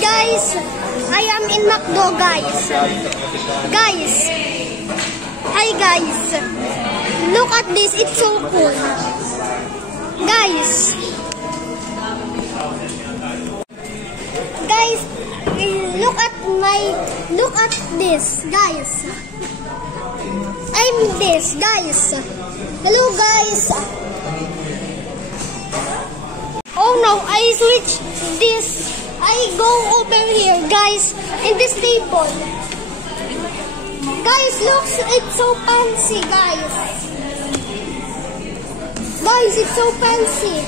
guys, I am in McDo, guys. Guys, hi guys. Look at this, it's so cool. Guys, look at this, guys. I'm this, guys. Hello, guys. Oh no, I switch this. I go over here, guys, in this table. Guys, look, it's so fancy, guys. Guys, it's so fancy.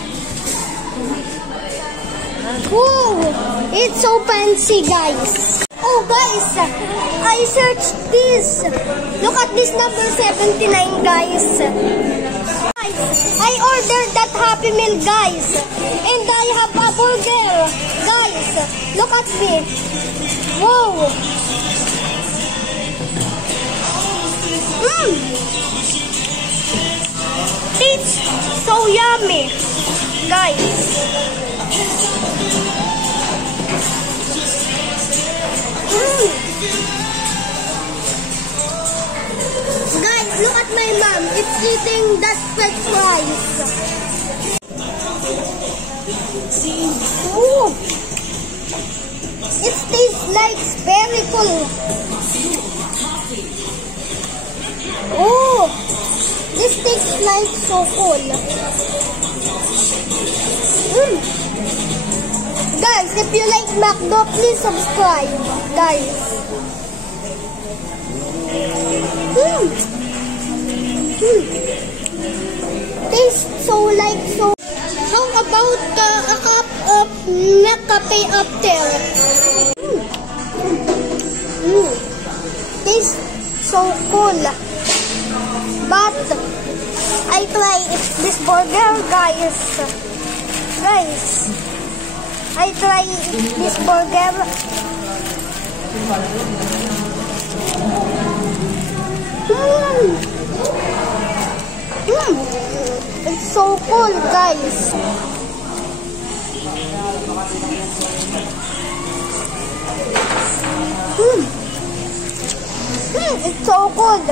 Whoa, it's so fancy, guys. Oh, guys, I searched this. Look at this number 79, guys. I ordered that Happy Meal, guys. And I have a burger. Guys, look at me. Whoa. It's so yummy, guys. Guys, look at my mom. It's eating that french fries. Ooh. It tastes like very cool. Oh, this tastes like so cool. Guys, if you like McDo, please subscribe, guys. Tastes so like so. How about a cup of Nescafe after? Tastes so cool. But I try this burger, guys. Guys, I try this burger. It's so cool, guys. It's so good.